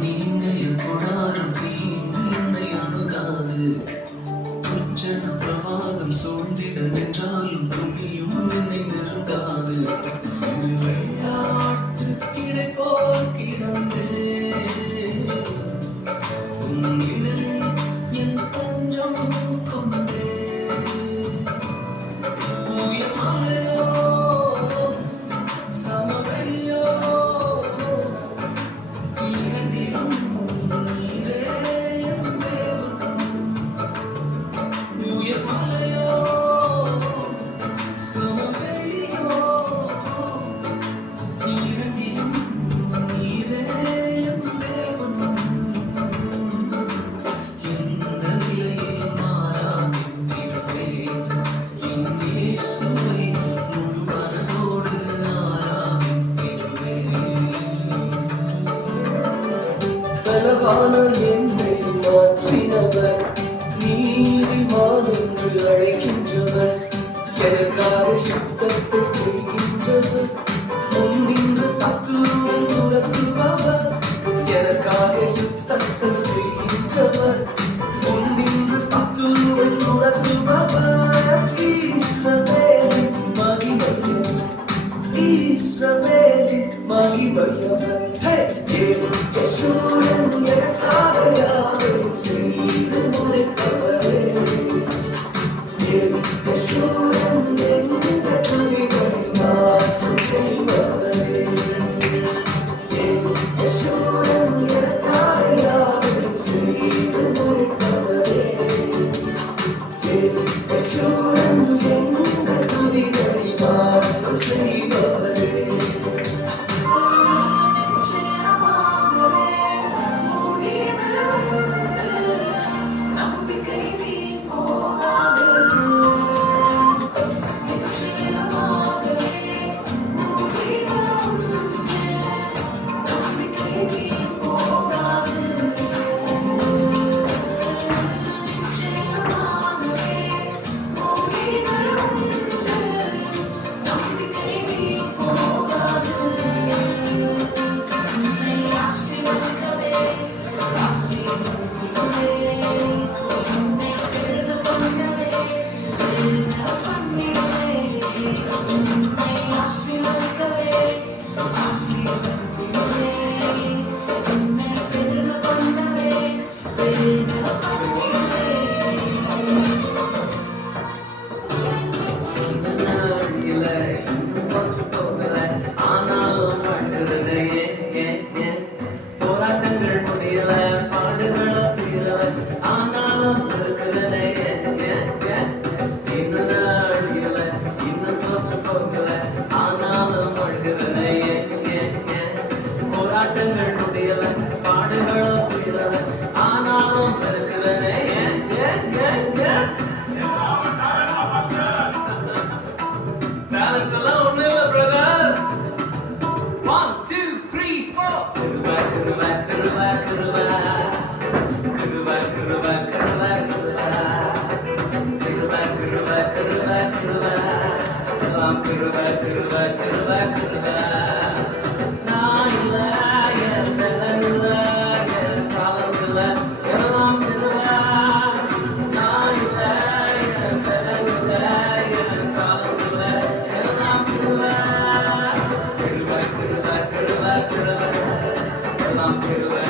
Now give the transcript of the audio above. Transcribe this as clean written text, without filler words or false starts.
நீங்கைய கொடாரம் தீங்கு என்னை அணுகாது. துச்சன பிரவாகம் சூழ்ந்திட நின்றாலும் துணியும் என்னை நெருங்காது. சிறு வெள்ளாட்டு கிடைப்போல் கிடந்தே உன்னிடல் என் தஞ்சம் கொண்டே. உயர் மலையோ சமவெளியோ இரண்டிலும் நீரே என் தேவன். உயர் மலையோ சமவெளியோ இரண்டிலும் நீரே என் தேவன். எந்த நிலையில் மாறாதிருந்திடவே என் இயேசுவை முழு மனதோடு ஆராதித்திடுவே. பலவான என்னை மாற்றினவர், நீதிமான் என்று அழைக்கின்றவர், எனக்காக யுத்தத்தை செய்கின்றவர், முன்னின்று சத்துருவை துரத்துபவர், எனக்காக யுத்தத்தை செய்கின்றவர், முன்னின்று சத்துருவை துரத்துபவர். இஸ்ரவேலின் மகிமையவர், இஸ்ரவேலின் மகிமையவர். யெகோவா எனக்காக யாவையும் செய்து முடித்தவரே. யெகோவா எந்த துதிகளை வாசம் செய்பவரே. யெகோவா எனக்காக யாவையும் செய்து முடித்தவரே. யெகோவா எந்த துதிகளை வாசம் செய்பவரே. போராட்டங்கள் முடியல, பாடுகளோ தீரல, ஆனாலும் இருக்கிறதே. இன்னும் நாடியல, இன்னும் தோற்று போகல, ஆனாலும் வாழ்கிறதே. போராட்டங்கள் முடியல, பாடுகளோ தீரல, ஆனாலும் இருக்கிறதே. Talent எல்லாம் ஒண்ணு இல்ல பிரதர். 1 2 3 4. கிருபை கிருபை கிருபை கிருபை கிருபை கிருபை கிருபை கிருபை கிருபை கிருபை கிருபை எல்லாம் கிருபை கிருபை கிருபை கிருபை. நான் இல்ல, என் பலன் இல்ல, என் காலம் இல்ல, எல்லாம் கிருபை. நான் இல்ல, என் பலன் இல்ல, என் காலம் இல்ல, எல்லாம் கிருபை. கிருபை கிருபை கிருபை கிருபை எல்லாம் கிருபை.